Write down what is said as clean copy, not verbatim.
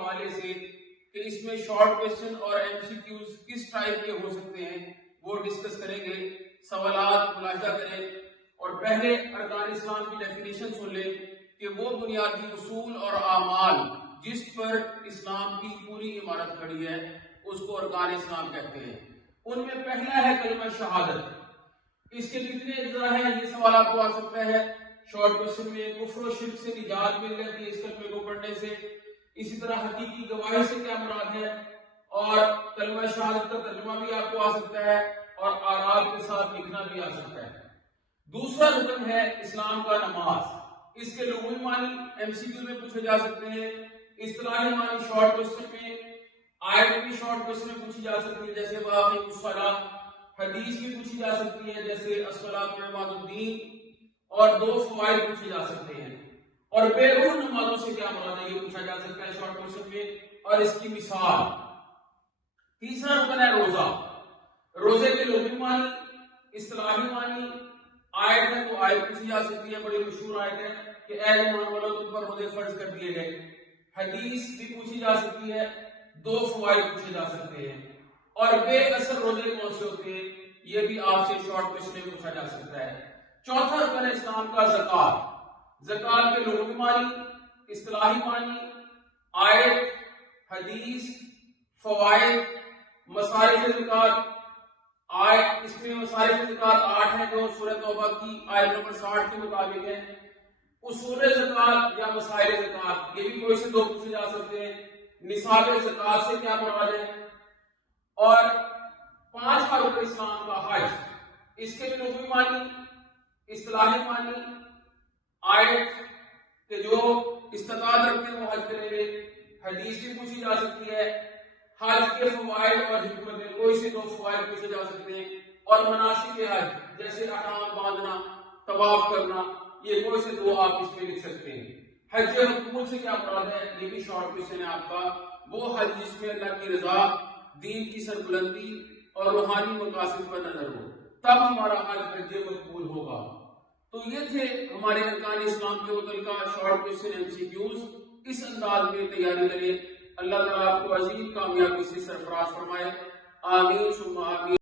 حوالے سے کہ اس میں شارٹ کویسچن اور ایم سی کیوز کس ٹائپ کے ہو سکتے ہیں وہ ڈسکس کریں گے، سوالات ملاحظہ کریں، اور پہلے ارکان اسلام کی ڈیفینیشن سن لیں کہ وہ بنیادی اصول اور اعمال جس پر اسلام کی پوری عمارت کھڑی ہے اس کو ارکان اسلام کہتے ہیں۔ ان میں پہلا ہے کلمہ شہادت۔ اس کے کتنے اجزاء ہیں یہ سوال آپ کو آ سکتا ہے شارٹ کویسچن میں۔ کفر و شرک سے نجات مل جاتی ہے اس کلمے کو پڑھنے سے، اسی طرح حقیقی گواہی سے کیا مراد ہے، اور کلمہ شہادت کا ترجمہ بھی آپ کو آ سکتا ہے اور آراب کے ساتھ لکھنا بھی آ سکتا ہے۔ دوسرا رکن ہے اسلام کا نماز۔ اس کے لغوی معنی ایم سی کیو میں پوچھے جا سکتے ہیں، اصطلاحی معنی شارٹ کویسچن میں، آیت بھی شارٹ کویسچن میں پوچھی جا سکتی ہے جیسے واقعی الصلاۃ، حدیث بھی پوچھی جا سکتی ہے جیسے الصلاۃ عماد الدین، اور دو فوائد پوچھے جا سکتے ہیں، اور بیرون نمازوں سے کیا مراد ہے یہ پوچھا جا سکتا ہے شارٹ کویسچن میں، اور اس کی مثال۔ تیسرا رکن ہے روزہ۔ روزے کے لغوی معنی، اصطلاحی معنی، آیت ہے تو آیت پوچھی جا سکتی ہے، بڑی مشہور آیت ہے کہ اے ایمان والو تم پر روزے فرض کر دیے گئے۔ حدیث بھی پوچھی جا سکتی ہے، دو فوائد پوچھے جا سکتے ہیں، اور بے اثر روزے کون سے ہوتے ہیں یہ بھی آپ سے شارٹ کویسچن میں پوچھا جا سکتا ہے۔ چوتھا رکن ہے اسلام کا زکوٰۃ۔ زکوٰۃ کے لغوی معنی، اصطلاحی معنی، آیت، حدیث، فوائد، مصارف زکوٰۃ۔ آیت اس میں مصارف زکوٰۃ 8 ہیں جو سورہ توبہ کی آیت نمبر 60 کے مطابق ہے۔ اصول زکوٰۃ یا مسائل زکوٰۃ یہ بھی کوئی سے دو پوچھے جا سکتے ہیں۔ نصاب زکوٰۃ سے کیا مراد ہے، اور پانچواں رکن اسلام کا حج۔ اس کے لغوی معنی، اصطلاحی معنی، آیت کہ جو استطاعت رکھتے ہیں وہ حج کریں گے، حدیث بھی پوچھی جا سکتی ہے، حج کے فوائد اور حکمتیں کوئی سے دو فوائد پوچھے جا سکتے ہیں، اور مناسک حج جیسے احرام باندھنا، طواف کرنا، یہ کوئی سے دو آپ اس میں لکھ سکتے ہیں۔ حج مقبول سے کیا مراد ہے یہ بھی شارٹ کویسچن ہے آپ کا، وہ حج جس میں اللہ کی رضا، دین کی سربلندی اور روحانی مقاصد پر نظر ہو، تب ہمارا حج مقبول ہوگا۔ تو یہ تھے ہمارے ارکان اسلام کے متعلقہ short question M C Qs. اس انداز میں تیاری کریں، اللہ تعالیٰ آپ کو عظیم کامیابی سے سرفراز فرمائے، آمین ثم آمین۔